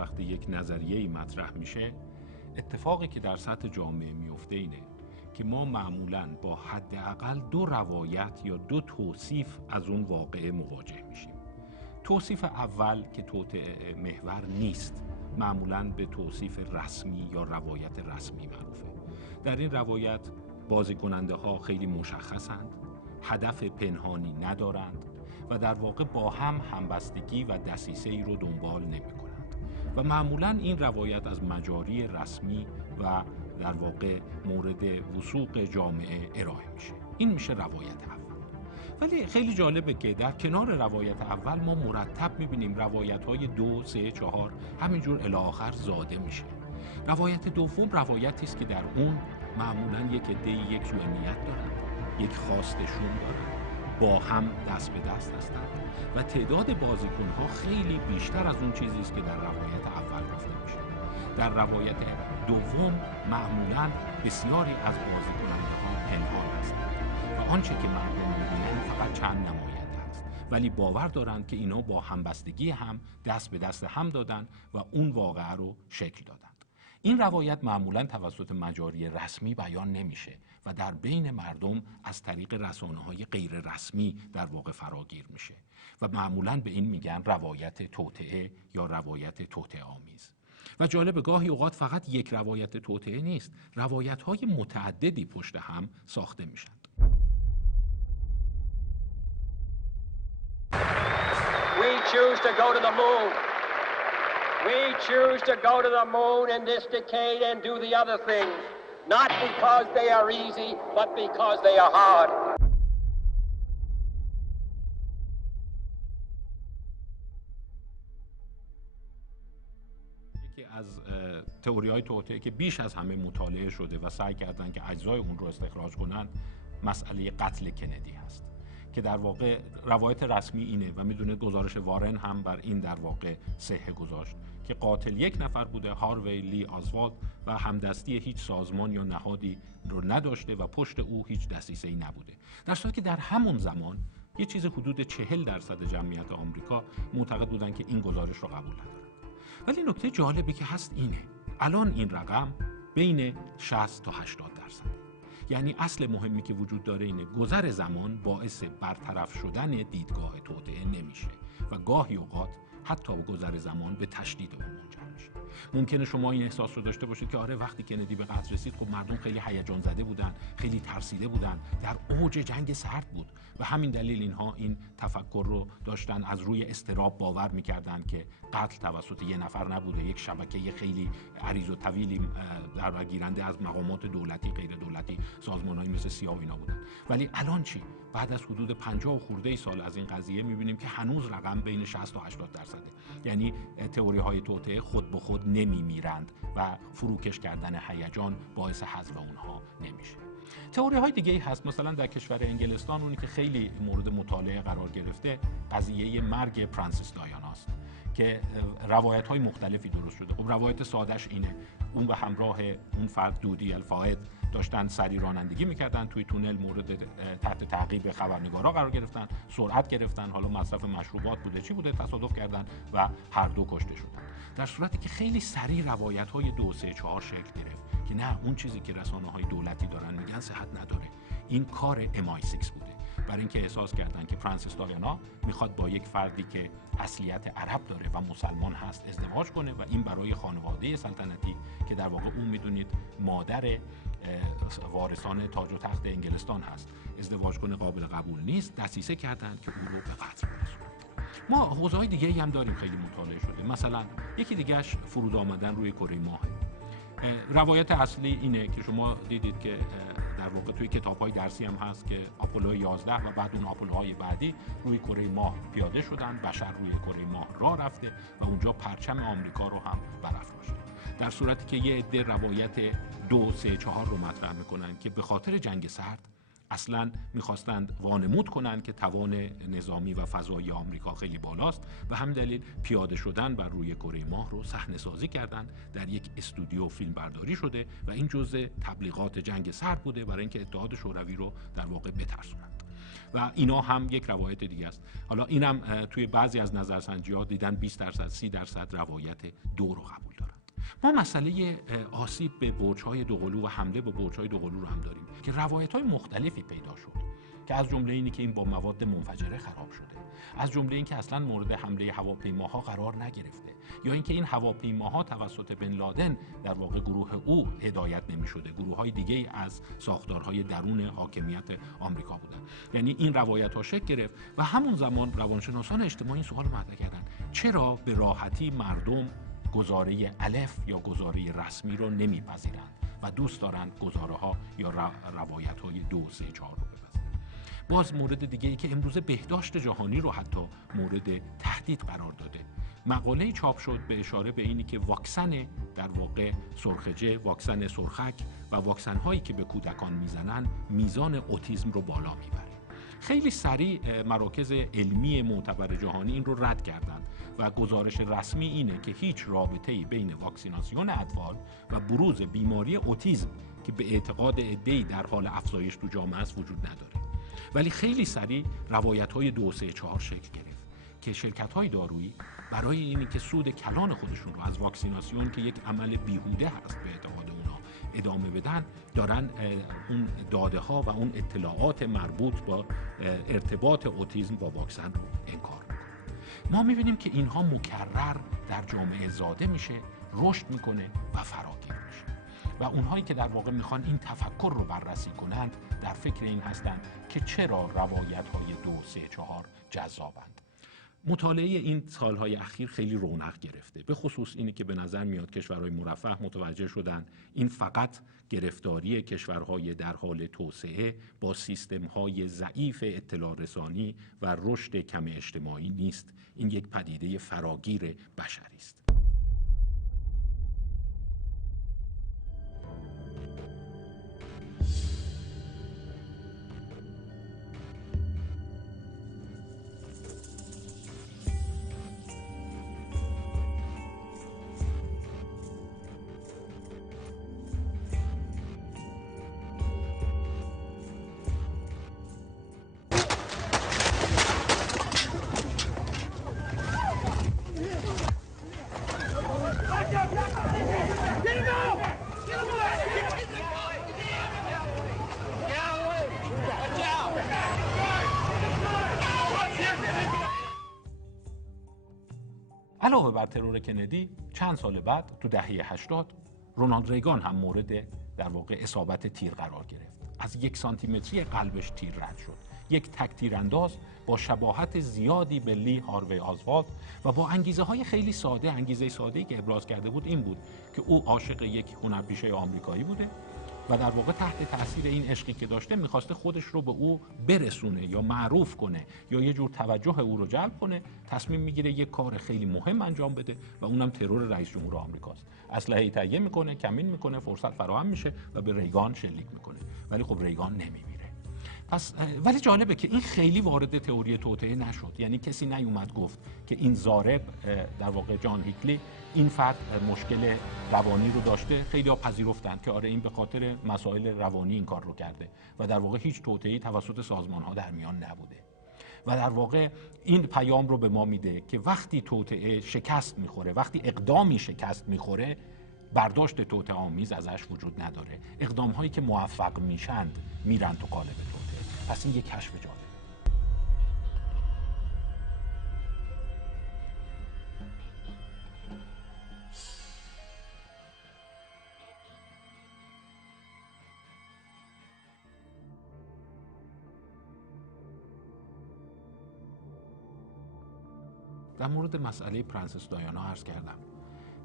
وقتی یک نظریه‌ای مطرح میشه، اتفاقی که در سطح جامعه میفته اینه که ما معمولاً با حداقل 2 روایت یا 2 توصیف از اون واقعه مواجه میشیم. توصیف اول که توطئه محور نیست، معمولاً به توصیف رسمی یا روایت رسمی معروفه. در این روایت بازیکننده ها خیلی مشخصند، هدف پنهانی ندارند و در واقع با هم همبستگی و دسیسه ای رو دنبال نمی کنند و معمولاً این روایت از مجاری رسمی و در واقع مورد وثوق جامعه ارائه میشه. این میشه روایت اول. ولی خیلی جالبه که در کنار روایت اول ما مرتب میبینیم روایت‌های 2، 3، 4 همینجور الی آخر زاده میشه. روایت دوم روایتی است که در اون معمولاً یک عده‌ای یک سوء نیت دارند، یک خواستشون دارند، با هم دست به دست هستند و تعداد بازیکن‌ها خیلی بیشتر از اون چیزی است که در روایت اول گفته میشه. در روایت دوم معمولاً بسیاری از بازیکننده‌ها پنهان هستند و آنچه که مردم می‌بینند فقط چند نماینده است، ولی باور دارند که اینا با همبستگی هم دست به دست هم دادن و اون واقعه رو شکل دادند. این روایت معمولاً توسط مجاری رسمی بیان نمیشه و در بین مردم از طریق رسانه‌های غیر رسمی در واقع فراگیر میشه و معمولاً به این میگن روایت توطئه یا روایت توطئه آمیز. و جالب گاهی اوقات فقط یک روایت توطئه نیست، روایت‌های متعددی پشت هم ساخته میشن. We choose to go to the moon. We choose to go to the moon in this decade and do the other things, not because they are easy, but because they are hard. یکی از تئوری‌های توطئه که بیش از همه مطالعه شده و سعی کردن که اجزای اون رو استخراج کنن، مسئله قتل کندی هست که در واقع روایت رسمی اینه و میدونید گزارش وارن هم بر این در واقع صحه گذاشت که قاتل یک نفر بوده، هاروی لی آزوالد، و همدستی هیچ سازمان یا نهادی رو نداشته و پشت او هیچ دسیسه‌ای نبوده. در صورتی که در همون زمان یه چیز حدود 40% جمعیت آمریکا معتقد بودن که این گزارش رو قبول ندارن. ولی نکته جالبی که هست اینه، الان این رقم بین 60 تا 80%. یعنی اصل مهمی که وجود داره اینه گذر زمان باعث برطرف شدن دیدگاه توطئه نمیشه و گاهی اوقات حتی گذر زمان به تشدید اون منجر میشه. ممکنه شما این احساس رو داشته باشید که آره وقتی کندی به قتل رسید خب مردم خیلی هیجان زده بودن، خیلی ترسیده بودن، در اوج جنگ سرد بود و همین دلیل اینها این تفکر رو داشتن، از روی اضطراب باور میکردن که قتل توسط یه نفر نبوده، یک شبکه خیلی عریض و طویلی در برگیرنده از مقامات دولتی، غیر دولتی، سازمان‌هایی مثل سیا و اینا بودن. ولی الان چی؟ بعد از حدود 50 خورده سال از این قضیه می‌بینیم که هنوز رقم بین 60 تا 80%. یعنی تئوری‌های توطئه خود به خود نمی‌میرند و فروکش کردن هیجان باعث حذف اونها نمیشه. تئوری‌های دیگه‌ای هست، مثلا در کشور انگلستان اونی که خیلی مورد مطالعه قرار گرفته قضیه مرگ پرنسس دایانا است که روایت‌های مختلفی درست شده. خب روایت سادهش اینه، اون به همراه اون فرد دودی الفاید داشتن سری رانندگی میکردن، توی تونل مورد تحت تعقیب خبرنگارا قرار گرفتن، سرعت گرفتن، حالا مصرف مشروبات بوده چی بوده، تصادف کردن و هر دو کشته شدن. در صورتی که خیلی سریع روایت‌های 2، 3، 4 شکل گرفت که نه، اون چیزی که رسانه‌های دولتی دارن میگن صحت نداره، این کار MI6 بوده، برای اینکه احساس کردن که پرنسس دایانا میخواد با یک فردی که اصلیت عرب داره و مسلمان هست ازدواج کنه و این برای خانواده سلطنتی که در واقع اون میدونید مادر وارثان تاج و تخت انگلستان هست ازدواج کنه قابل قبول نیست، دسیسه کردن که او رو به قتل برسونن. ما حوزه‌های دیگه‌ای هم داریم خیلی مطالعه شده، مثلا یکی دیگه‌اش فرود آمدن روی کره ماه. روایت اصلی اینه که شما دیدید که در واقع توی کتاب‌های درسی هم هست که آپولو 11 و بعد اون آپولوهای بعدی روی کره ماه پیاده شدن، بشر روی کره ماه راه رفته و اونجا پرچم آمریکا رو هم برافراشته. در صورتی که یه عده روایت 2، 3، 4 رو مطرح میکنن که به خاطر جنگ سرد اصلاً میخواستند وانمود کنند که توان نظامی و فضایی آمریکا خیلی بالاست و همین دلیل پیاده شدن بر روی کره ماه رو صحنه سازی کردن، در یک استودیو فیلم برداری شده و این جزء تبلیغات جنگ سرد بوده برای اینکه اتحاد شوروی رو در واقع بترسونند. و اینا هم یک روایت دیگه است. حالا اینم توی بعضی از نظرسنجی‌ها دیدن 20% 30% روایت 2 رو قبول دارن. ما مسئله آسیب به برج‌های دوقلو و حمله به برج‌های دوقلو رو هم داریم که روایت‌های مختلفی پیدا شد، که از جمله اینی که این با مواد منفجره خراب شده، از جمله این که اصلا مورد حمله هواپیماها قرار نگرفته، یا اینکه این هواپیماها توسط بن لادن در واقع گروه او هدایت نمی‌شده، گروه‌های دیگه از ساختارهای درون حاکمیت آمریکا بودن. یعنی این روایت‌ها شکل گرفت و همون زمان روانشناسان اجتماعی این سوال مطرح کردن: چرا به راحتی مردم گزاره الف یا گزاره رسمی رو نمیپذیرند و دوست دارند گزاره‌ها یا روایت‌های 2، 3، 4 رو بپذیرند؟ باز مورد دیگه ای که امروزه بهداشت جهانی رو حتی مورد تهدید قرار داده. مقاله چاپ شد به اشاره به اینی که واکسن در واقع سرخجه، واکسن سرخک و واکسن هایی که به کودکان میزنن میزان اوتیسم رو بالا میبره. خیلی سریع مراکز علمی معتبر جهانی این رو رد کردند و گزارش رسمی اینه که هیچ رابطه‌ای بین واکسیناسیون اطفال و بروز بیماری اوتیسم که به اعتقاد عده‌ای در حال افزایش تو جامعه است وجود نداره. ولی خیلی سریع روایت‌های 2، 3، 4 شکل گرفت که شرکت‌های دارویی برای اینی که سود کلان خودشون رو از واکسیناسیون که یک عمل بیهوده هست به اعتقاد اونا ادامه بدن، دارن اون داده‌ها و اون اطلاعات مربوط با ارتباط اوتیسم با واکسن رو انکار میکنن. ما می‌بینیم که اینها مکرر در جامعه زاده میشه، رشد میکنه و فراگیر میشه. و اونهایی که در واقع میخوان این تفکر رو بررسی کنند در فکر این هستند که چرا روایت‌های 2، 3، 4 جذابند. مطالعه این سالهای اخیر خیلی رونق گرفته، به خصوص اینی که به نظر میاد کشورهای مرفه متوجه شدن این فقط گرفتاری کشورهای در حال توسعه با سیستم‌های ضعیف اطلاع رسانی و رشد کم اجتماعی نیست، این یک پدیده فراگیر بشری است. علاوه بر ترور کندی، چند سال بعد تو دهه 80 رونالد ریگان هم مورد در واقع اصابت تیر قرار گرفت. از 1 سانتیمتری قلبش تیر رد شد. یک تک تیرانداز با شباهت زیادی به لی هاروی آزوالد و با انگیزه های خیلی ساده، انگیزه ساده‌ای که ابراز کرده بود این بود که او عاشق یک هنرپیشه آمریکایی بوده و در واقع تحت تاثیر این عشقی که داشته میخواسته خودش رو به او برسونه یا معروف کنه یا یه جور توجه او رو جلب کنه. تصمیم میگیره یک کار خیلی مهم انجام بده و اونم ترور رئیس جمهور آمریکاست. اسلحه تهیه میکنه، کمین میکنه، فرصت فراهم میشه و به ریگان شلیک میکنه، ولی خب ریگان نمیمیره. پس ولی جالبه که این خیلی وارد تئوری توطئه نشد، یعنی کسی نیومد گفت که این ضارب در واقع جان هیکلی این فرد مشکل روانی رو داشته. خیلی‌ها پذیرفتند که آره این به خاطر مسائل روانی این کار رو کرده و در واقع هیچ توطئه‌ای توسط سازمان‌ها در میان نبوده. و در واقع این پیام رو به ما میده که وقتی توطئه شکست میخوره، وقتی اقدامی شکست میخوره، برداشت توطئه‌آمیز ازش وجود نداره. اقدام‌هایی که موفق میشند میرن تو قالب توطئه. پس این یک کشف جالب. در مورد مسئله پرنسس دایانا عرض کردم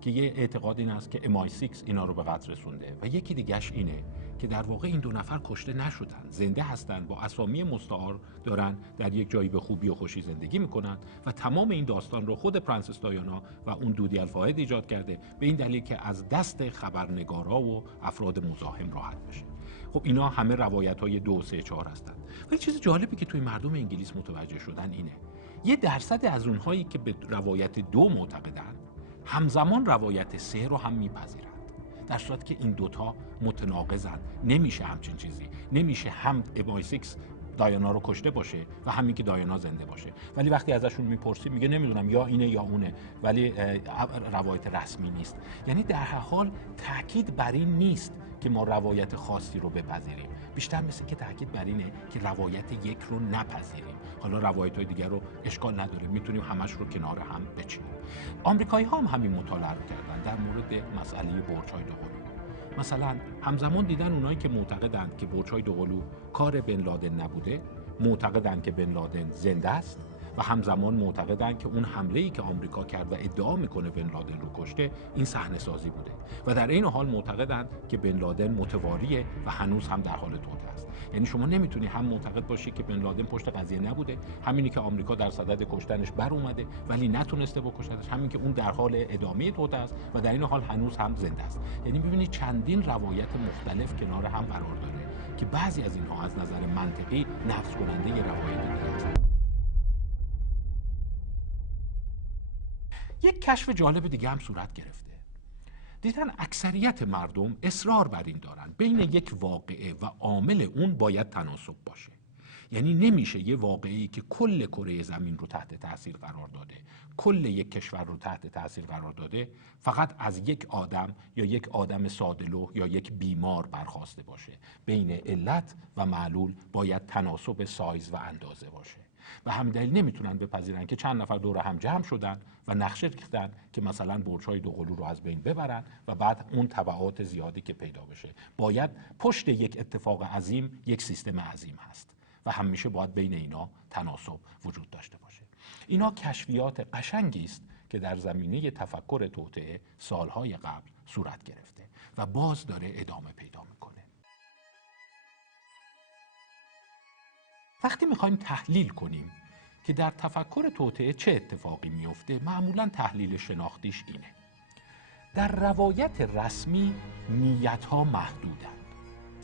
که یه اعتقاد این است که MI6 اینا رو به قتل رسونده و یکی دیگه‌اش اینه که در واقع این 2 نفر کشته نشدن، زنده هستن، با اسامی مستعار دارن در یک جایی به خوبی و خوشی زندگی میکنن و تمام این داستان رو خود پرنسس دایانا و اون دودی الفاهد ایجاد کرده به این دلیل که از دست خبرنگارا و افراد مزاحم راحت بشه. خب اینا همه روایت‌های 2، 3، 4 هستن. ولی چیز جالبی که توی مردم انگلیس متوجه شدن اینه 1% از اونهایی که به روایت 2 معتقدن همزمان روایت 3 رو هم میپذیرند، در صورتی که این دوتا متناقضن. نمیشه همچین چیزی، نمیشه هم MI6 دایانا رو کشته باشه و همین که دایانا زنده باشه. ولی وقتی ازشون میپرسیم میگه نمیدونم، یا اینه یا اونه، ولی روایت رسمی نیست. یعنی در هر حال تاکید بر این نیست که ما روایت خاصی رو بپذیریم، بیشتر مثل که تاکید بر اینه که روایت یک رو نپذیریم. حالا روایت‌های دیگر رو اشکال نداره، میتونیم همش رو کنار هم بچینیم. آمریکایی‌ها هم همین مطالعه رو کردن در مورد مسئله برج‌های دوقلو. مثلا همزمان دیدن اونایی که معتقدند که برج‌های دوقلو کار بن لادن نبوده، معتقدند که بن لادن زنده است، و همزمان معتقدند که اون حمله‌ای که آمریکا کرد و ادعا میکنه بن لادن رو کشته این صحنه سازی بوده، و در این حال معتقدند که بن لادن متواریه و هنوز هم در حال توطئه است. یعنی شما نمیتونی هم معتقد باشی که بن لادن پشت قضیه نبوده، همینی که آمریکا در صدد کشتنش بر اومده ولی نتونسته بکشتش، همین که اون در حال ادامه توطئه است و در این حال هنوز هم زنده است. یعنی ببینید چندین روایت مختلف کنار هم قرار داره که بعضی از اینها از نظر منطقی نقض کننده روایت دیگه است. یک کشف جالب دیگه هم صورت گرفته. دیدن اکثریت مردم اصرار بر این دارن بین یک واقعه و عامل اون باید تناسب باشه. یعنی نمیشه یه واقعی که کل کره زمین رو تحت تاثیر قرار داده، کل یک کشور رو تحت تاثیر قرار داده، فقط از یک آدم یا یک آدم ساده‌لوح یا یک بیمار برخواسته باشه. بین علت و معلول باید تناسب سایز و اندازه باشه. و همدلیل نمیتونن بپذیرن که چند نفر دور هم جمع شدن و نقشه ریختن که مثلا برج‌های دوقلو رو از بین ببرن و بعد اون تبعات زیادی که پیدا بشه. باید پشت یک اتفاق عظیم یک سیستم عظیم هست و همیشه باید بین اینا تناسب وجود داشته باشه. اینا کشفیات قشنگی است که در زمینه تفکر توطئه سالهای قبل صورت گرفته و باز داره ادامه پیدا میکنه. وقتی میخوایم تحلیل کنیم که در تفکر توطئه چه اتفاقی میفته، معمولاً تحلیل شناختیش اینه: در روایت رسمی نیت‌ها محدودند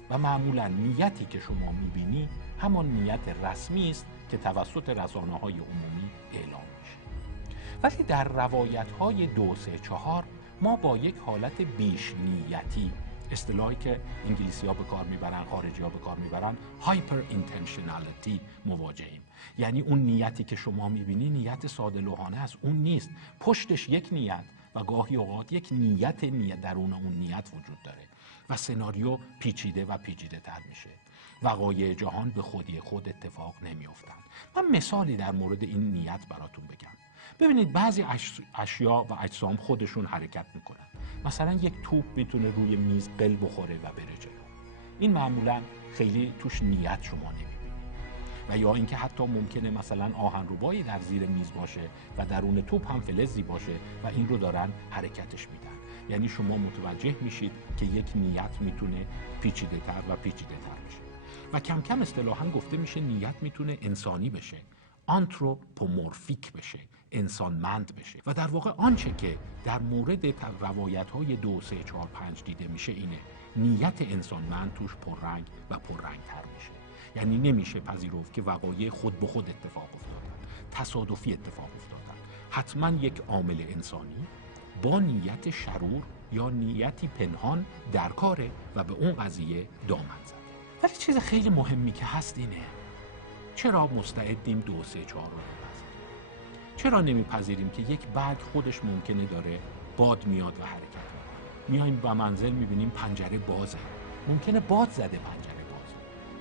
و معمولاً نیتی که شما میبینی همان نیت رسمی است که توسط رسانه‌های عمومی اعلام میشه. ولی در روایت‌های 2، 3، 4 ما با یک حالت بیش نیتی، اصطلاحی که انگلیسی‌ها به کار میبرن، خارجی‌ها به کار میبرن، هایپر اینتنشنالیتی مواجهیم. یعنی اون نیتی که شما میبینی نیت ساده‌لوحانه است، اون نیست، پشتش یک نیت و گاهی اوقات یک نیت درون اون نیت وجود داره و سناریو پیچیده و پیچیده تر میشه. وقایع جهان به خودی خود اتفاق نمیافتند. من مثالی در مورد این نیت براتون بگم. ببینید بعضی اشیا و اجسام خودشون حرکت میکنن. مثلا یک توپ میتونه روی میز قل بخوره و بره جلو. این معمولا خیلی توش نیت شما نمیبینید. و یا اینکه حتی ممکنه مثلا آهنربایی در زیر میز باشه و درون توپ هم فلزی باشه و این رو دارن حرکتش میدن. یعنی شما متوجه میشید که یک نیت میتونه پیچیده تر و پیچیده تر بشه. و کم کم اصطلاحاً گفته میشه نیت میتونه انسانی بشه، آنتروپومورفیک بشه، انسانمند بشه. و در واقع آنچه که در مورد روایت‌های 2، 3، 4، 5 دیده میشه اینه: نیت انسانمند توش پررنگ و پررنگتر میشه. یعنی نمیشه پذیرفت که وقایع خود به خود اتفاق افتادن، تصادفی اتفاق افتادن. حتما یک عامل انسانی با نیت شرور یا نیتی پنهان در کاره و به اون قضیه دامن زده. ولی چیز خیلی مهمی که هست اینه: چرا مستعدیم 2، 3، 4 رو بپذیریم؟ چرا نمیپذیریم که یک برگ خودش ممکنه داره باد میاد و حرکت میکنه؟ میایم و منزل میبینیم پنجره بازه، ممکنه باد زده پنجره بازه،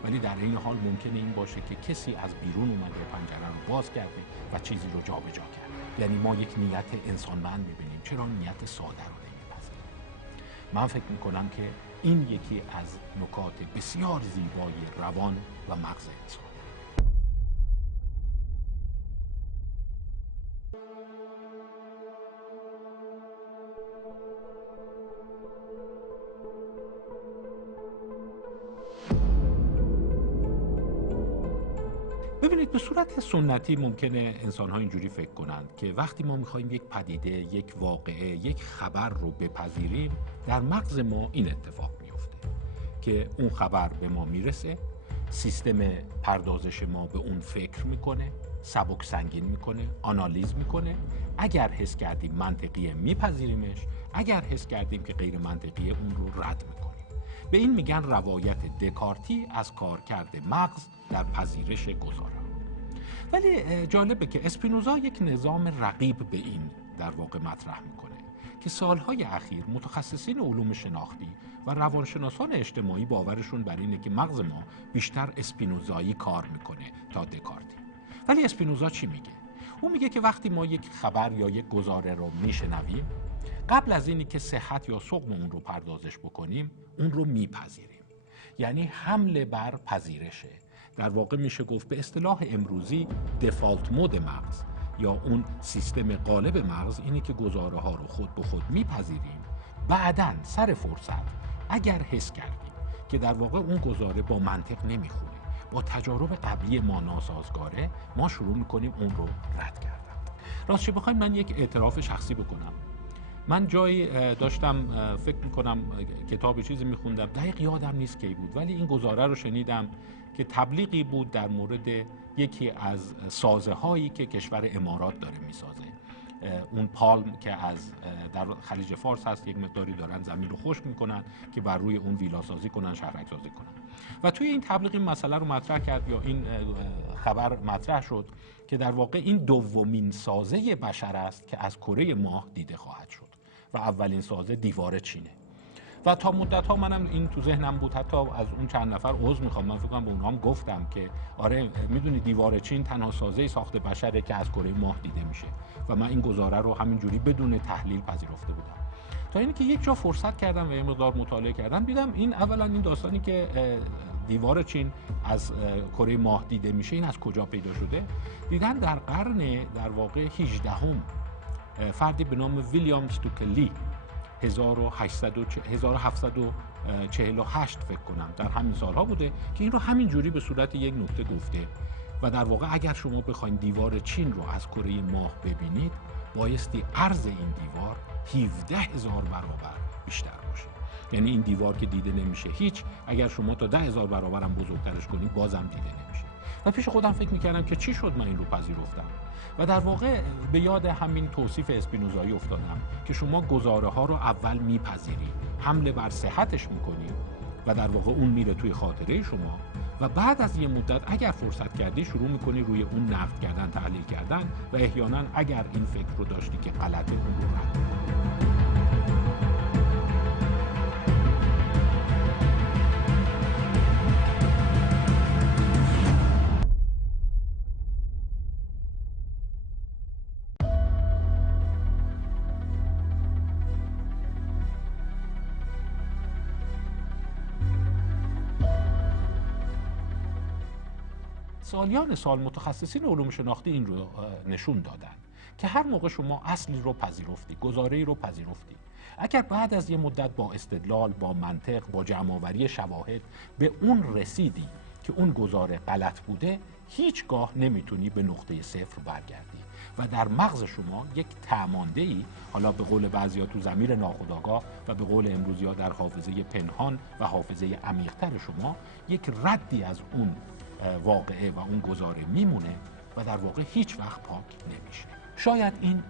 ولی در این حال ممکنه این باشه که کسی از بیرون اومده و پنجره رو باز کرده و چیزی رو جابجا کرده. یعنی ما یک نیت انسانمند میبینیم، چرا نیت ساده رو نمیپذیریم؟ من فکر میکنم که این یکی از نکات بسیار زیبای روان و مغز انسان. ببینید به صورت سنتی ممکنه انسان‌ها اینجوری فکر کنند که وقتی ما می‌خوایم یک پدیده، یک واقعه، یک خبر رو بپذیریم، در مغز ما این اتفاق میفته که اون خبر به ما میرسه، سیستم پردازش ما به اون فکر میکنه، سبک سنگین میکنه، آنالیز میکنه. اگر حس کردیم منطقیه میپذیریمش، اگر حس کردیم که غیر منطقیه اون رو رد میکنیم. به این میگن روایت دکارتی از کارکرد مغز در پذیرش گزاره. ولی جالبه که اسپینوزا یک نظام رقیب به این در واقع مطرح میکنه که سالهای اخیر متخصصین علوم شناختی و روانشناسان اجتماعی باورشون بر اینه که مغز ما بیشتر اسپینوزایی کار میکنه تا دکارتی. ولی اسپینوزا چی میگه؟ اون میگه که وقتی ما یک خبر یا یک گزاره رو میشنویم، قبل از اینی که صحت یا سقم اون رو پردازش بکنیم، اون رو میپذیریم. یعنی حمله بر پذیرشه. در واقع میشه گفت به اصطلاح امروزی دفالت مود مغز یا اون سیستم غالب مغز اینی که گزاره ها رو خود به خود میپذیریم. بعداً سر فرصت اگر حس کردیم که در واقع اون گزاره با منطق نمیخونه، با تجارب قبلی ما ناسازگاره، ما شروع میکنیم اون رو رد کردن. راستش بخوایم من یک اعتراف شخصی بکنم. من جایی داشتم فکر میکنم کتاب چیزی میخوندم، دقیق یادم نیست کی بود، ولی این گزاره رو شنیدم که تبلیغی بود در مورد یکی از سازه هایی که کشور امارات داره میسازه. اون پالم که از در خلیج فارس هست، یک مقداری دارن زمین رو خشک میکنن که بر روی اون ویلا سازی کنن، شهرک سازی کنن. و توی این تبلیغ این مسئله رو مطرح کرد یا این خبر مطرح شد که در واقع این دومین سازه بشر است که از کره ماه دیده خواهد شد و اولین سازه دیوار چینه. و تا مدت ها منم این تو ذهنم بود، حتی از اون چند نفر عذر میخوام، من فکر کنم به اونها هم گفتم که آره میدونی دیوار چین تنها سازه ساخت بشره که از کره ماه دیده میشه و من این گزاره رو همینجوری بدون تحلیل پذیرفته بودم. تا اینی که یک جا فرصت کردم و یه مقدار مطالعه کردم، دیدم این اولا این داستانی که دیوار چین از کره ماه دیده میشه این از کجا پیدا شده. دیدن در قرن در واقع 18 فردی به نام ویلیام استوکلی 1748 فکر کنم در همین سالها بوده که این رو همین جوری به صورت یک نکته گفته و در واقع اگر شما بخواید دیوار چین رو از کره ماه ببینید، بایستی عرض این دیوار 17,000 برابر بیشتر باشه. یعنی این دیوار که دیده نمیشه هیچ، اگر شما تا 10,000 برابر هم بزرگترش کنید بازم دیده نمیشه. و پیش خودم فکر میکردم که چی شد من این رو پذیرفتم و در واقع به یاد همین توصیف اسپینوزایی افتادم که شما گزاره ها رو اول میپذیرید، حمله بر صحتش میکنید و در واقع اون میره توی خاطره شما و بعد از یه مدت اگر فرصت کردی شروع میکنی روی اون نقد کردن، تحلیل کردن و احیانا اگر این فکر رو داشتی که غلطه اون رو رد کنی. سالیان سال متخصصین علوم شناختی این رو نشون دادن که هر موقع شما اصلی رو پذیرفتی، گزاره‌ای رو پذیرفتی، اگر بعد از یه مدت با استدلال، با منطق، با جمع‌آوری شواهد به اون رسیدی که اون گزاره غلط بوده، هیچگاه نمیتونی به نقطه صفر برگردی و در مغز شما یک طعم‌مانده‌ای، حالا به قول بعضیا تو ضمیر ناخودآگاه و به قول امروزی‌ها در حافظه پنهان و حافظه عمیق‌تر شما، یک ردی از اون واقعه و اون گزاره میمونه و در واقع هیچ وقت پاک نمیشه. شاید این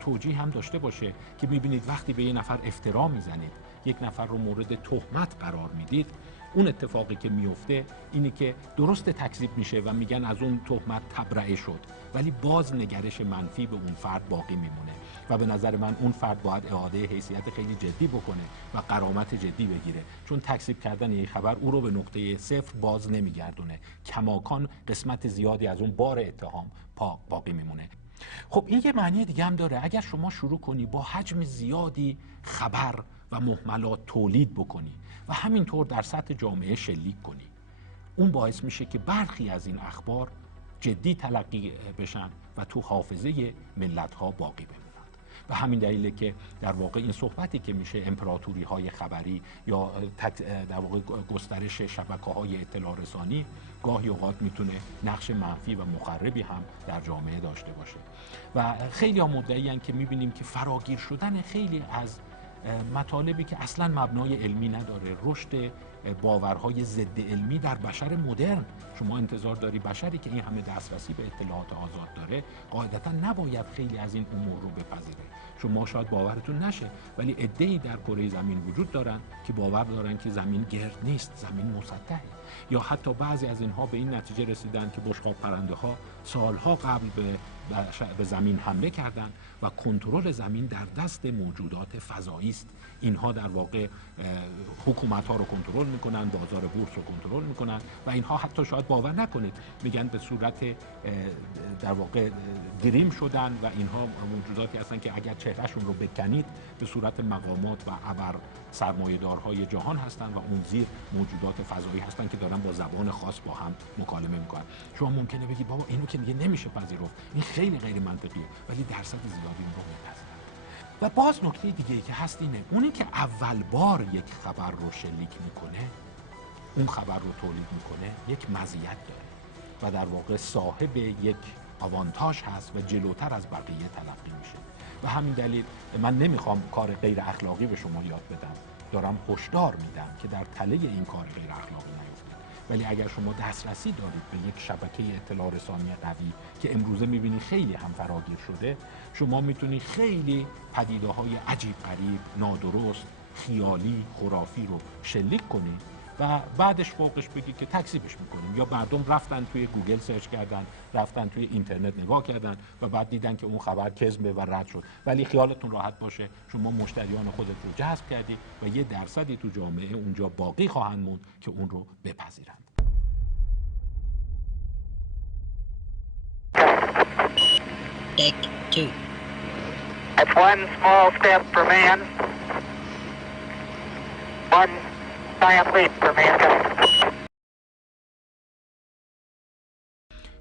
توجیه هم داشته باشه که میبینید وقتی به یه نفر افترا میزنید، یک نفر رو مورد تهمت قرار میدید، اون اتفاقی که میفته اینی که درست تکذیب میشه و میگن از اون تهمت تبرئه شد، ولی باز نگرش منفی به اون فرد باقی میمونه و به نظر من اون فرد باید اعاده حیثیت خیلی جدی بکنه و غرامت جدی بگیره، چون تکذیب کردن این خبر او رو به نقطه صفر باز نمیگردونه، کماکان قسمت زیادی از اون بار اتهام باقی میمونه. خب این یه معنی دیگه هم داره. اگر شما شروع کنی با حجم زیادی خبر و مهملات تولید بکنی و همینطور در سطح جامعه شلیک کنی، اون باعث میشه که برخی از این اخبار جدی تلقی بشن و تو حافظه ملت‌ها باقی بمونند. و همین دلیله که در واقع این صحبتی که میشه امپراتوری‌های خبری یا در واقع گسترش شبکه‌های اطلاع رسانی گاهی اوقات میتونه نقش منفی و مخربی هم در جامعه داشته باشه و خیلی ها مدعی‌اند که میبینیم که فراگیر شدن خیلی از مطالبی که اصلا مبنای علمی نداره، رشد باورهای ضد علمی در بشر مدرن. شما انتظار داری بشری که این همه دسترسی به اطلاعات آزاد داره قاعدتا نباید خیلی از این امور رو بپذیره. شما شاید باورتون نشه ولی عده‌ای در کره زمین وجود دارن که باور دارن که زمین گرد نیست، زمین مسطحه. یا حتی بعضی از اینها به این نتیجه رسیدن که بشقاب پرنده ها سالها قبل به زمین حمله کردند و کنترل زمین در دست موجودات فضایی است. اینها در واقع حکومت ها رو کنترل میکنن، بازار بورس رو کنترل میکنن و اینها حتی شاید باور نکنید میگن به صورت در واقع دریم شدن و اینها موجوداتی هستن که اگر چهرهشون رو بکنید به صورت مقامات و ابر سرمایه‌دارهای جهان هستن و اون زیر موجودات فضایی هستن که دارن با زبان خاص با هم مکالمه میکنن. شما ممکنه بگید بابا اینو که دیگه نمیشه پذیرفت، این خیلی غیر منطقیه، ولی درصد زیادی اون رو میپذیرن. و باز نکته دیگه‌ای که هست اینه، اونی که اول بار یک خبر رو شلیک میکنه، اون خبر رو تولید میکنه، یک مزیت داره و در واقع صاحب یک آوانتاژ هست و جلوتر از بقیه تلقی میشه. و همین دلیل من نمیخوام کار غیر اخلاقی به شما یاد بدم، دارم هشدار میدم که در تله این کار غیر اخلاقی نیفتید. ولی اگر شما دسترسی دارید به یک شبکه اطلاع رسانی قوی که امروزه میبینی خیلی هم فراگیر شده، شما میتونی خیلی پدیده‌های عجیب غریب، نادرست، خیالی، خرافی رو شلیک کنید و بعدش فوقش بگید که تکذیبش میکنیم. یا مردم رفتن توی گوگل سرچ کردن، رفتن توی اینترنت نگاه کردن و بعد دیدن که اون خبر کذبه و رد شد. ولی خیالتون راحت باشه شما مشتریان خودت رو جذب کردی و یه درصدی تو جامعه اونجا باقی خواهند موند که اون رو بپذیرند. Take two. That's one small step for man, one giant leap for mankind.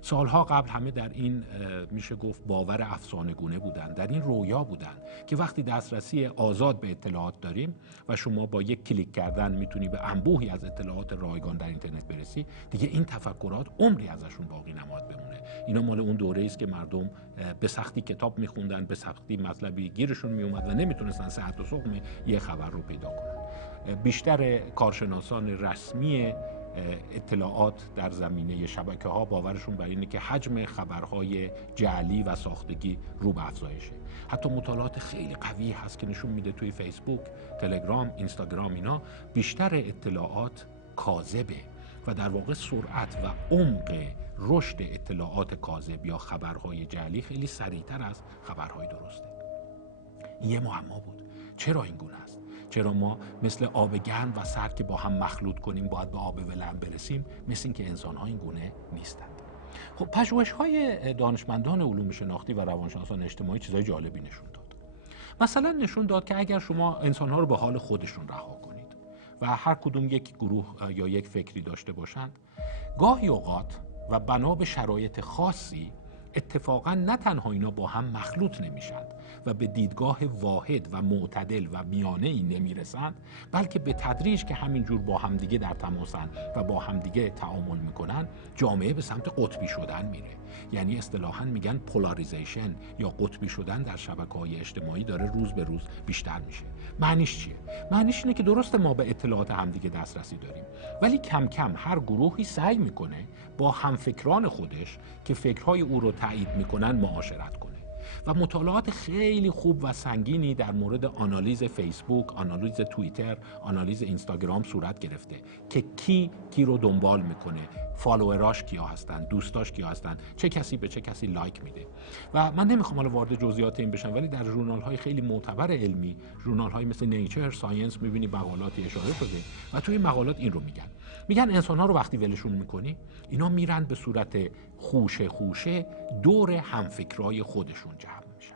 سالها قبل همه در این میشه گفت باور افسانه‌گونه بودن، در این رویا بودن که وقتی دسترسی آزاد به اطلاعات داریم و شما با یک کلیک کردن میتونی به انبوهی از اطلاعات رایگان در اینترنت برسی، دیگه این تفکرات عمری ازشون باقی نماد بمونه. اینا مال اون دوره است که مردم به سختی کتاب میخوندن، به سختی مطلبی گیرشون میومد و نمیتونستن صحت و سقم یه خبر رو پیدا کنن. بیشتر کارشناسان رسمی اطلاعات در زمینه شبکه‌ها باورشون بر اینه که حجم خبرهای جعلی و ساختگی رو به افزایشه. حتی مطالعات خیلی قوی هست که نشون میده توی فیسبوک، تلگرام، اینستاگرام اینا بیشتر اطلاعات کاذبه و در واقع سرعت و عمق رشد اطلاعات کاذب یا خبرهای جعلی خیلی سریعتر از خبرهای درسته. این یه معما بود. چرا این گونه است؟ چرا ما مثل آب گرم و سرد که با هم مخلوط کنیم باید به آب ولرم برسیم؟ مثل این که انسان‌ها این گونه نیستند. خب پژوهش‌های دانشمندان علوم شناختی و روانشناسان اجتماعی چیزای جالبی نشون داد. مثلا نشون داد که اگر شما انسان‌ها رو به حال خودشون رها کنید و هر کدوم یک گروه یا یک فکری داشته باشند، گاهی اوقات و بنا به شرایط خاصی اتفاقا نه تنها اینا با هم مخلوط نمیشند و به دیدگاه واحد و معتدل و میانه‌ای نمیرسند، بلکه به تدریج که همینجور با همدیگه در تماسن و با همدیگه تعامل میکنن، جامعه به سمت قطبی شدن میره. یعنی اصطلاحاً میگن پولاریزیشن یا قطبی شدن در شبکه‌های اجتماعی داره روز به روز بیشتر میشه. معنیش چیه؟ معنیش اینه که درسته ما به اطلاعات همدیگه دسترسی داریم، ولی کم کم هر گروهی سعی میکنه با همفکران خودش که فکرهای او رو تایید میکنن معاشرت کنه. و مطالعات خیلی خوب و سنگینی در مورد آنالیز فیسبوک، آنالیز توییتر، آنالیز اینستاگرام صورت گرفته که کی رو دنبال میکنه، فالووراش کیا هستن، دوستاش کیا هستن، چه کسی به چه کسی لایک میده. و من نمیخوام حالا وارد جزئیات این بشم، ولی در ژورنال‌های خیلی معتبر علمی، ژورنال‌های مثل نیچر، ساینس می‌بینی مقالاتی اشاره شده و توی مقالات این رو میگن انسان‌ها رو وقتی ولشون میکنی، اینا میرن به صورت خوشه دور همفکرای خودشون جمع میشن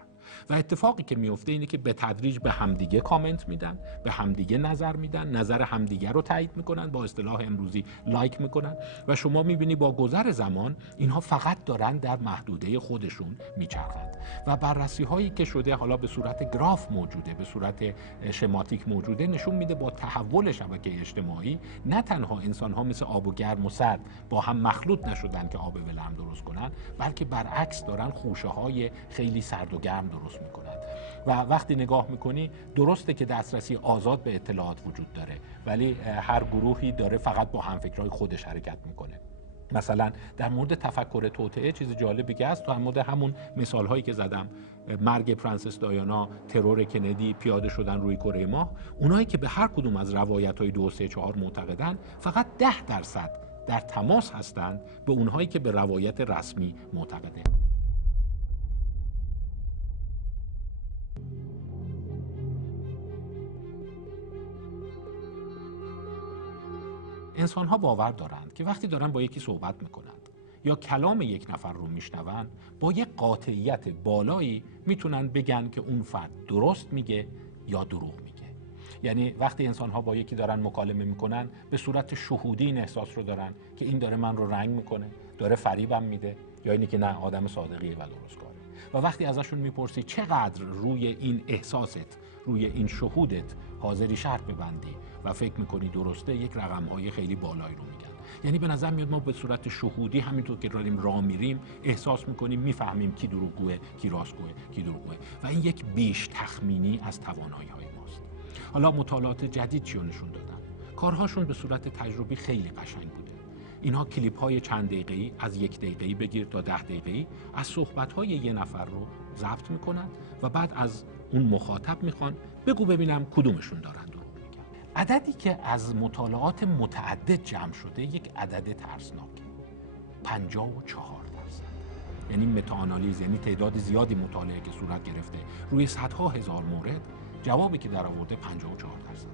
و اتفاقی که میفته اینه که به تدریج به همدیگه کامنت میدن، به همدیگه نظر میدن، نظر همدیگه رو تایید میکنن، با اصطلاح امروزی لایک میکنن و شما میبینی با گذر زمان اینها فقط دارن در محدوده خودشون میچرخند. و بررسی هایی که شده حالا به صورت گراف موجوده، به صورت شماتیک موجوده، نشون میده با تحول شبکه اجتماعی نه تنها انسان ها مثل آب و گرم و سرد با هم مخلوط نشدن که آب ولرم درست کنن، بلکه برعکس دارن خوشه های خیلی سرد و گرم درست میکنن. و وقتی نگاه میکنی درسته که دسترسی آزاد به اطلاعات وجود داره، ولی هر گروهی داره فقط با همفکرای خودش حرکت میکنه. مثلا در مورد تفکر توطئه چیز جالبی که هست، در مورد همون مثال هایی که زدم، مرگ پرنسس دایانا، ترور کندی، پیاده شدن روی کره ماه، اونایی که به هر کدوم از روایت های 2 3 4 معتقدن فقط 10% در تماس هستند به اونهایی که به روایت رسمی معتقده. انسان ها باور دارند که وقتی دارن با یکی صحبت میکنند یا کلام یک نفر رو میشنوند، با یک قاطعیت بالایی میتونن بگن که اون فرد درست میگه یا دروغ میگه. یعنی وقتی انسان ها با یکی دارن مکالمه میکنن، به صورت شهودی این احساس رو دارن که این داره من رو رنگ میکنه، داره فریبم میده، یا اینی که نه، آدم صادقیه و درستکاره. و وقتی ازشون میپرسی چقدر روی این احساست، روی این شهودت حاضری شرط ببندی و فکر میکنی درسته، یک رقم‌های خیلی بالایی رو میگن. یعنی به نظر میاد ما به صورت شهودی همینطور که داریم راه میریم احساس میکنیم، میفهمیم کی دروغگوه، کی راستگوه، کی دروغگوه، و این یک بیش تخمینی از توانایی‌های ماست. حالا مطالعات جدید چی نشون دادن؟ کارهاشون به صورت تجربی خیلی قشنگ بوده. اینها کلیپ‌های چند دقیقه‌ای، از 1 دقیقه‌ای بگیر تا 10 دقیقه‌ای، از صحبت‌های یه نفر رو ضبط میکنن و بعد از اون مخاطب میخوان بگو ببینم کدومشون دارن دروغ میگن. عددی که از مطالعات متعدد جمع شده یک عدد ترسناکه، 54%. یعنی متاآنالیز، یعنی تعداد زیادی مطالعه که صورت گرفته روی صدها هزار مورد، جوابی که در آورده 54% است.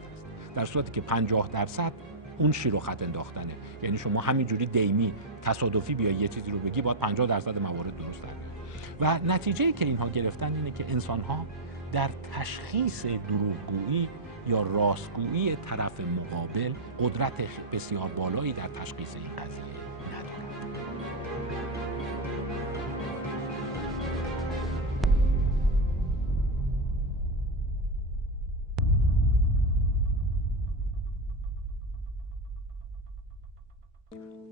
در صورتی که 50% اون شیر و خط انداختنه. یعنی شما همینجوری دیمی تصادفی بیای یه چیزی رو بگی، باید 50% موارد درست در بیاد. و نتیجه‌ای که اینها گرفتن اینه که انسان‌ها در تشخیص دروغگویی یا راستگویی طرف مقابل قدرت بسیار بالایی در تشخیص این قضیه ندارند.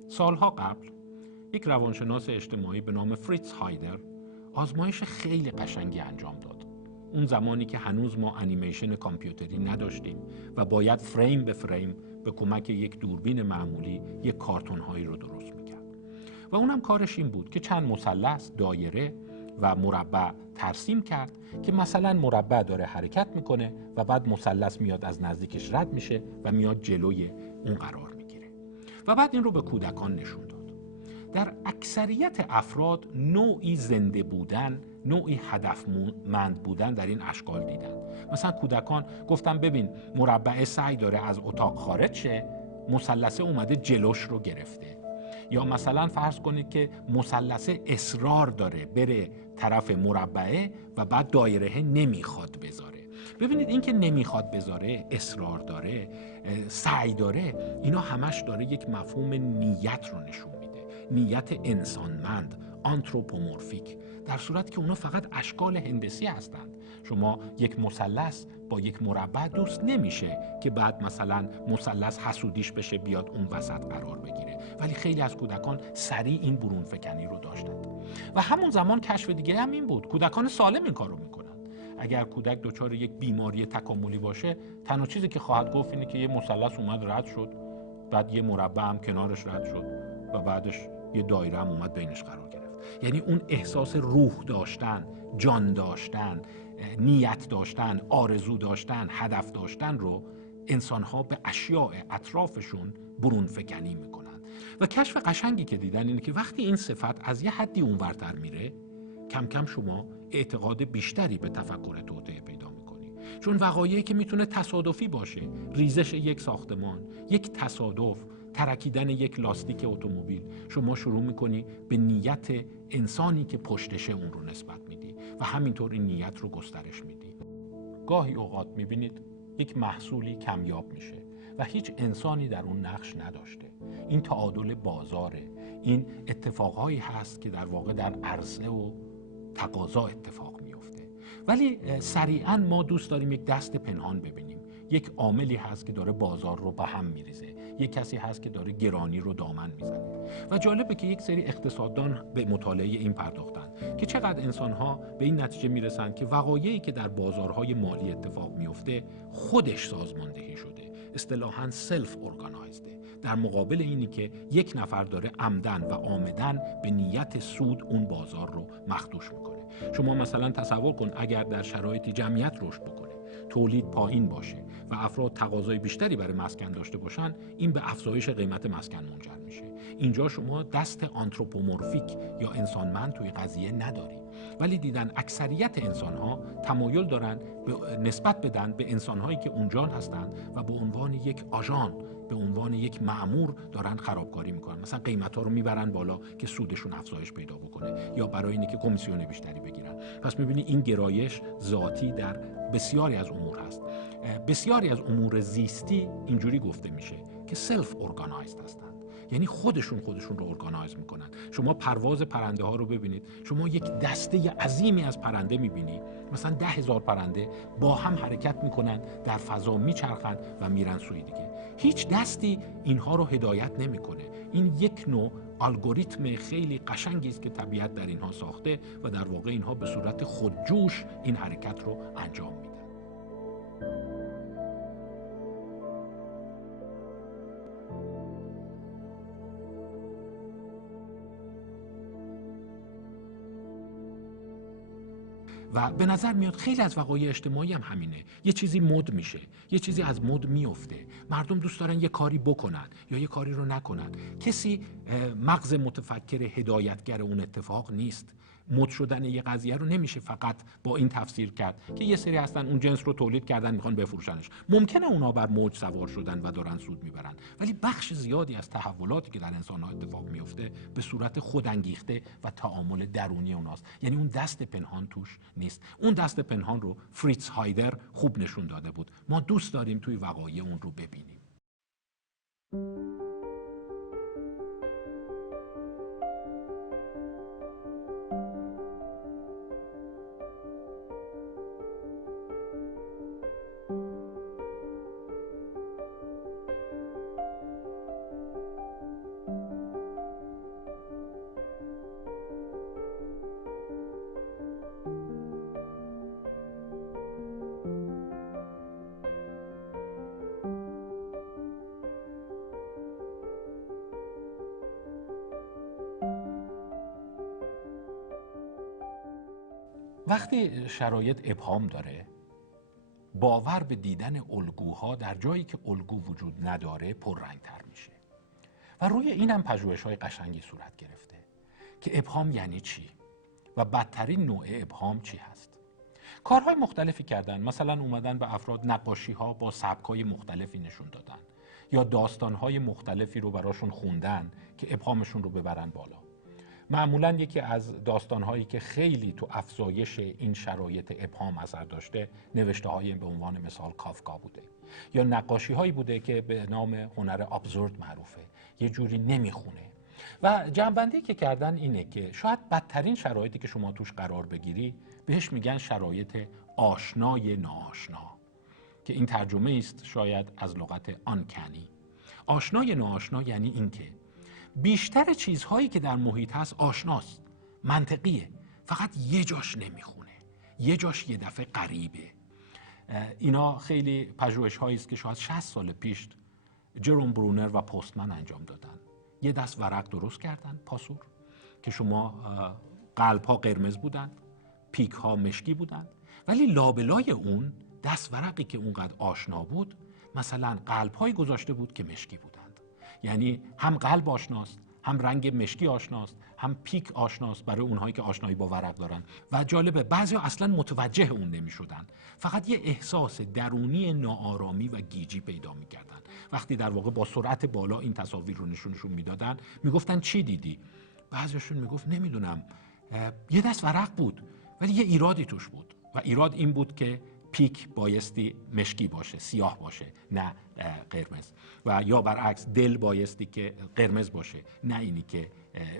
سالها قبل یک روانشناس اجتماعی به نام فریتز هایدر آزمایش خیلی قشنگی انجام داد. اون زمانی که هنوز ما انیمیشن کامپیوتری نداشتیم و باید فریم به فریم به کمک یک دوربین معمولی یک کارتون هایی رو درست میکرد. و اونم کارش این بود که چند مثلث، دایره و مربع ترسیم کرد که مثلا مربع داره حرکت میکنه و بعد مثلث میاد از نزدیکش رد میشه و میاد جلوی اون قرار میگیره. و بعد این رو به کودکان نشون داد. در اکثریت افراد نوعی زنده بودن، نوعی هدفمند بودن در این اشکال دیدن. مثلا کودکان گفتن ببین مربع سعی داره از اتاق خارج شه، مثلث اومده جلوش رو گرفته. یا مثلا فرض کنید که مثلث اصرار داره بره طرف مربعه و بعد دایره نمیخواد بذاره. ببینید این که نمیخواد بذاره، اصرار داره، سعی داره، اینا همش داره یک مفهوم نیت رو نشون میده. نیت انسانمند، آنتروپومورفیک، در صورتی که اونا فقط اشکال هندسی هستند. شما یک مثلث با یک مربع دوست نمیشه که بعد مثلا مثلث حسودیش بشه بیاد اون وسط قرار بگیره، ولی خیلی از کودکان سریع این برون فکنی رو داشتند. و همون زمان کشف دیگه هم این بود، کودکان سالم این کارو میکنن. اگر کودک دچار یک بیماری تکاملی باشه، تنها چیزی که خواهد گفت اینه که یه مثلث اومد رد شد، بعد یه مربع هم کنارش رد شد و بعدش یه دایره هم اومد بینش قرار گرفت. یعنی اون احساس روح داشتن، جان داشتن، نیت داشتن، آرزو داشتن، هدف داشتن رو انسان‌ها به اشیاء اطرافشون برون فکنی میکنن. و کشف قشنگی که دیدن اینه که وقتی این صفت از یه حدی اونورتر میره، کم کم شما اعتقاد بیشتری به تفکر توطئه پیدا میکنی. چون وقایعی که میتونه تصادفی باشه، ریزش یک ساختمان، یک تصادف، ترکیدن یک لاستیک اتومبیل، شما شروع میکنی به نیت انسانی که پشتشه اون رو نسبت میدی و همینطور این نیت رو گسترش میدی. گاهی اوقات میبینید یک محصولی کمیاب میشه و هیچ انسانی در اون نقش نداشته. این تعادل بازاره، این اتفاقهایی هست که در واقع در عرضه و تقاضا اتفاق میفته. ولی سریعا ما دوست داریم یک دست پنهان ببینیم، یک عاملی هست که داره بازار رو به هم میریزه، یک کسی هست که داره گرانی رو دامن میزنه. و جالبه که یک سری اقتصاددان به مطالعه این پرداختن که چقدر انسان‌ها به این نتیجه میرسن که وقایعی که در بازارهای مالی اتفاق میفته خودش سازماندهی شده، اصطلاحاً سلف ارگانایزده، در مقابل اینی که یک نفر داره عمدن و عامدن به نیت سود اون بازار رو مخدوش میکنه. شما مثلا تصور کن اگر در شرایطی جمعیت رشد بکنه، تولید پایین باشه و افراد تقاضای بیشتری برای مسکن داشته باشن، این به افزایش قیمت مسکن منجر میشه. اینجا شما دست آنتروپومورفیک یا انسانمند توی قضیه نداری، ولی دیدن اکثریت انسان‌ها تمایل دارن نسبت بدن به انسان‌هایی که اونجا هستن و به عنوان یک آژان، به عنوان یک مأمور دارن خرابکاری میکنن. مثلا قیمت‌ها رو میبرن بالا که سودشون افزایش پیدا بکنه یا برای اینکه که کمیسیون بیشتری بگیرن. پس می‌بینی این گرایش ذاتی در بسیاری از امور هست. بسیاری از امور زیستی اینجوری گفته میشه که سلف ارگانایزد هستن، یعنی خودشون رو ارگانایز میکنن. شما پرواز پرنده ها رو ببینید، شما یک دسته عظیمی از پرنده میبینی، مثلا 10,000 پرنده با هم حرکت میکنن، در فضا میچرخن و میرن سوی دیگه. هیچ دستی اینها رو هدایت نمیکنه. این یک نوع الگوریتم خیلی قشنگی است که طبیعت در اینها ساخته و در واقع اینها به صورت خودجوش این حرکت رو انجام میدن. و به نظر میاد خیلی از وقایع اجتماعی هم همینه. یه چیزی مد میشه، یه چیزی از مد میفته، مردم دوست دارن یه کاری بکنن یا یه کاری رو نکنن. کسی مغز متفکر هدایتگر اون اتفاق نیست. مد شدن یه قضیه رو نمیشه فقط با این تفسیر کرد که یه سری هستن اون جنس رو تولید کردن میخوان بفروشنش. ممکنه اونا بر موج سوار شدن و دارن سود میبرن، ولی بخش زیادی از تحولاتی که در انسان‌ها اتفاق میفته به صورت خودانگیخته و تعامل درونی اوناست. یعنی اون دست پنهان توش نیست. اون دست پنهان رو فریتز هایدر خوب نشون داده بود. ما دوست داریم توی وقایع اون رو ببینیم. وقتی شرایط ابهام داره، باور به دیدن الگوها در جایی که الگو وجود نداره پررنگ‌تر میشه و روی اینم پژوهش‌های قشنگی صورت گرفته که ابهام یعنی چی و بدترین نوع ابهام چی هست. کارهای مختلفی کردن، مثلا اومدن به افراد نقاشی‌ها با سبک‌های مختلفی نشون دادن یا داستان‌های مختلفی رو براشون خوندن که ابهامشون رو ببرن بالا. معمولاً یکی از داستان‌هایی که خیلی تو افزایش این شرایط ابهام اثر داشته نوشته‌های به عنوان مثال کافکا بوده یا نقاشی‌هایی بوده که به نام هنر ابسورد معروفه، یه جوری نمیخونه. و جمع‌بندی که کردن اینه که شاید بدترین شرایطی که شما توش قرار بگیری بهش میگن شرایط آشنای ناآشنا، که این ترجمه است شاید از لغت آنکنی. آشنای ناآشنا یعنی این که بیشتر چیزهایی که در محیط هست آشناست، منطقیه، فقط یه جاش نمیخونه، یه جاش یه دفعه غریبه. اینا خیلی پژوهش‌هایی است که شاید 60 سال پیش جروم برونر و پستمن انجام دادن. یه دست ورق درست کردن، پاسور، که شما قلب‌ها قرمز بودن، پیک‌ها مشکی بودن، ولی لابلای اون دست ورقی که اونقدر آشنا بود، مثلا قلب‌هایی گذاشته بود که مشکی بودند. یعنی هم قلب آشناست، هم رنگ مشکی آشناست، هم پیک آشناست برای اونهایی که آشنایی با ورق دارن. و جالبه بعضیا اصلا متوجه اون نمی‌شدن، فقط یه احساس درونی ناآرامی و گیجی پیدا می‌کردن. وقتی در واقع با سرعت بالا این تصاویر رو نشونشون میدادن، میگفتن چی دیدی؟ بعضیشون میگفت نمیدونم، یه دست ورق بود ولی یه ایرادی توش بود و ایراد این بود که پیک بایستی مشکی باشه، سیاه باشه، نه قرمز. و یا برعکس دل بایستی که قرمز باشه، نه اینی که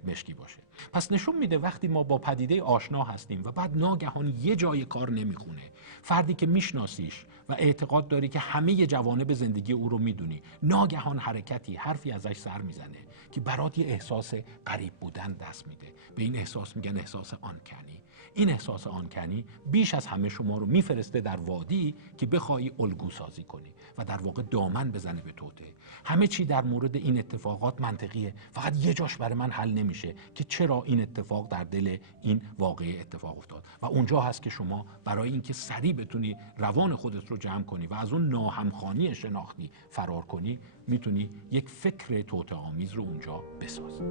مشکی باشه. پس نشون میده وقتی ما با پدیده آشنا هستیم و بعد ناگهان یه جای کار نمیخونه، فردی که میشناسیش و اعتقاد داری که همه جوانب زندگی او رو میدونی، ناگهان حرکتی، حرفی ازش سر میزنه که برات یه احساس غریب بودن دست میده. به این احساس میگن احساس آنکنی. این احساس آنکنی بیش از همه شما رو میفرسته در وادی که بخوای الگو سازی کنی و در واقع دامن بزنه به توته. همه چی در مورد این اتفاقات منطقیه، فقط یه جاش برای من حل نمیشه که چرا این اتفاق در دل این واقعه اتفاق افتاد. و اونجا هست که شما برای اینکه سریع بتونی روان خودت رو جمع کنی و از اون ناهمخوانی شناختی فرار کنی، میتونی یک فکر توطئه‌آمیز رو اونجا بسازی.